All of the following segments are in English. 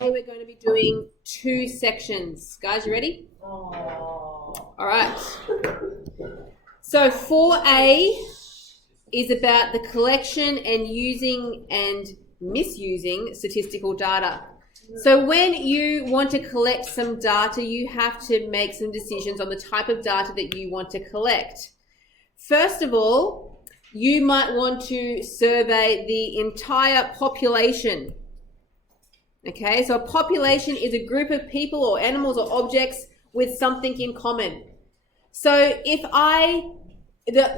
We're going to be doing 2 sections. Guys, you ready? All right. So 4A is about the collection and using and misusing statistical data. So when you want to collect some data, you have to make some decisions on the type of data that you want to collect. First of all, you might want to survey the entire population. Okay, so a population is a group of people or animals or objects with something in common. So if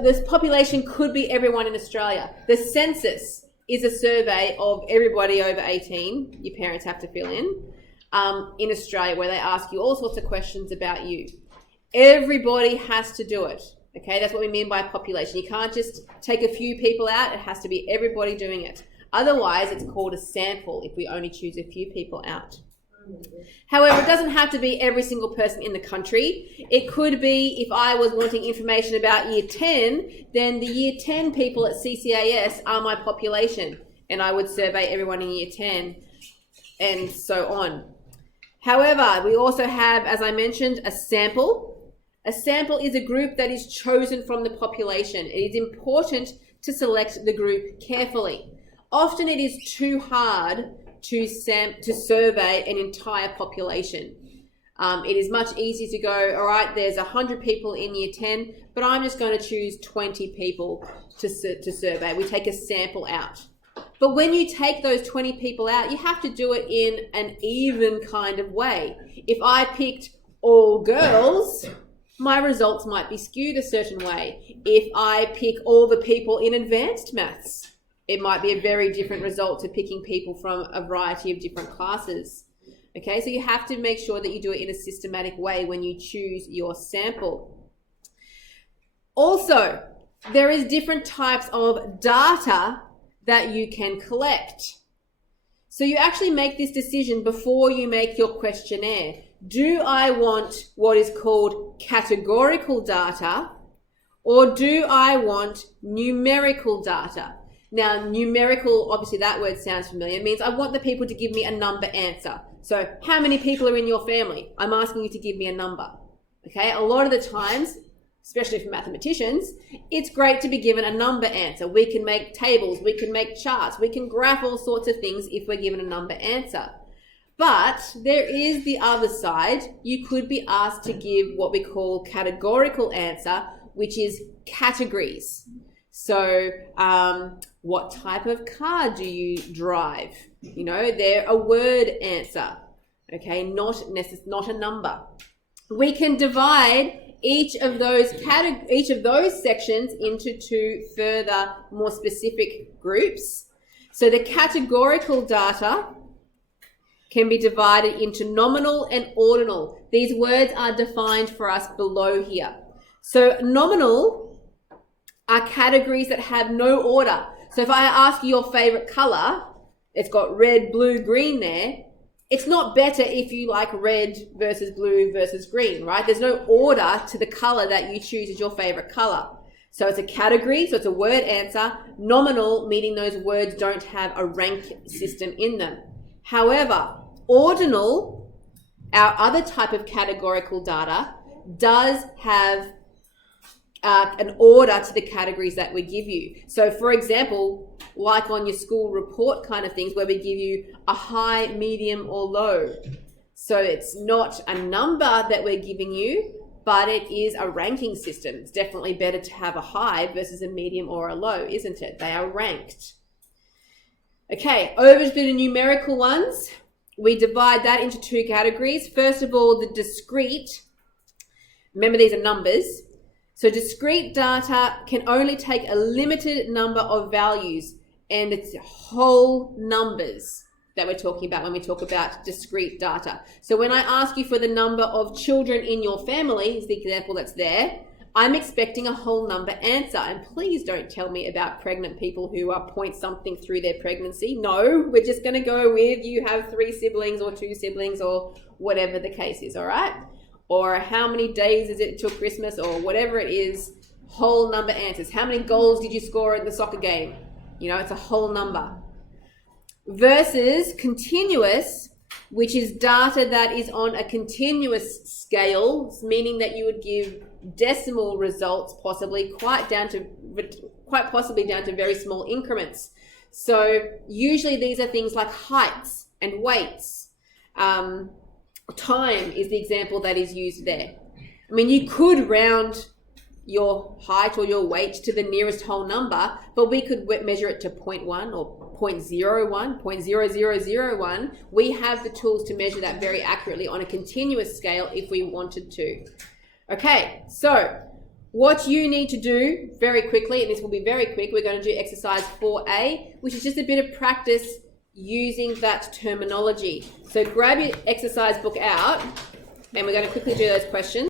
this population could be everyone in Australia. The census is a survey of everybody over 18, your parents have to fill in Australia, where they ask you all sorts of questions about you. Everybody has to do it. Okay, that's what we mean by a population. You can't just take a few people out. It has to be everybody doing it. Otherwise, it's called a sample if we only choose a few people out. However, it doesn't have to be every single person in the country. It could be if I was wanting information about year 10, then the year 10 people at CCAS are my population, and I would survey everyone in year 10 and so on. However, we also have, as I mentioned, a sample. A sample is a group that is chosen from the population. It is important to select the group carefully. Often it is too hard to survey an entire population. It is much easier to go, all right, there's 100 people in year 10, but I'm just going to choose 20 people to survey. We take a sample out. But when you take those 20 people out, you have to do it in an even kind of way. If I picked all girls, my results might be skewed a certain way. If I pick all the people in advanced maths, it might be a very different result to picking people from a variety of different classes. Okay, so you have to make sure that you do it in a systematic way when you choose your sample. Also, there is different types of data that you can collect. So you actually make this decision before you make your questionnaire. Do I want what is called categorical data, or do I want numerical data? Now, numerical, obviously that word sounds familiar. It means I want the people to give me a number answer. So how many people are in your family? I'm asking you to give me a number. Okay, a lot of the times, especially for mathematicians, it's great to be given a number answer. We can make tables, we can make charts, we can graph all sorts of things if we're given a number answer. But there is the other side. You could be asked to give what we call categorical answer, which is categories. So what type of car do you drive? You know, they're a word answer, okay, not a number. We can divide each of those sections into 2 further, more specific groups. So the categorical data can be divided into nominal and ordinal. These words are defined for us below here. So nominal are categories that have no order. So if I ask you your favorite color, it's got red, blue, green there. It's not better if you like red versus blue versus green, right? There's no order to the color that you choose as your favorite color. So it's a category, so it's a word answer. Nominal, meaning those words don't have a rank system in them. However, ordinal, our other type of categorical data, does have an order to the categories that we give you. So for example, like on your school report kind of things where we give you a high, medium or low. So it's not a number that we're giving you, but it is a ranking system. It's definitely better to have a high versus a medium or a low, isn't it? They are ranked. Okay, over to the numerical ones. We divide that into 2 categories. First of all, the discrete. Remember, these are numbers. So discrete data can only take a limited number of values, and it's whole numbers that we're talking about when we talk about discrete data. So when I ask you for the number of children in your family, is the example that's there, I'm expecting a whole number answer. And please don't tell me about pregnant people who are point something through their pregnancy. No, we're just going to go with you have 3 siblings or 2 siblings or whatever the case is, all right? Or how many days is it till Christmas or whatever it is, whole number answers. How many goals did you score in the soccer game? You know, it's a whole number. Versus continuous, which is data that is on a continuous scale, meaning that you would give decimal results, possibly quite possibly down to very small increments. So usually these are things like heights and weights. Time is the example that is used there. I mean, you could round your height or your weight to the nearest whole number, but we could measure it to 0.1 or 0.01, 0.0001. We have the tools to measure that very accurately on a continuous scale if we wanted to. Okay, so what you need to do very quickly, and this will be very quick, we're going to do exercise 4A, which is just a bit of practice using that terminology. So grab your exercise book out, and we're going to quickly do those questions.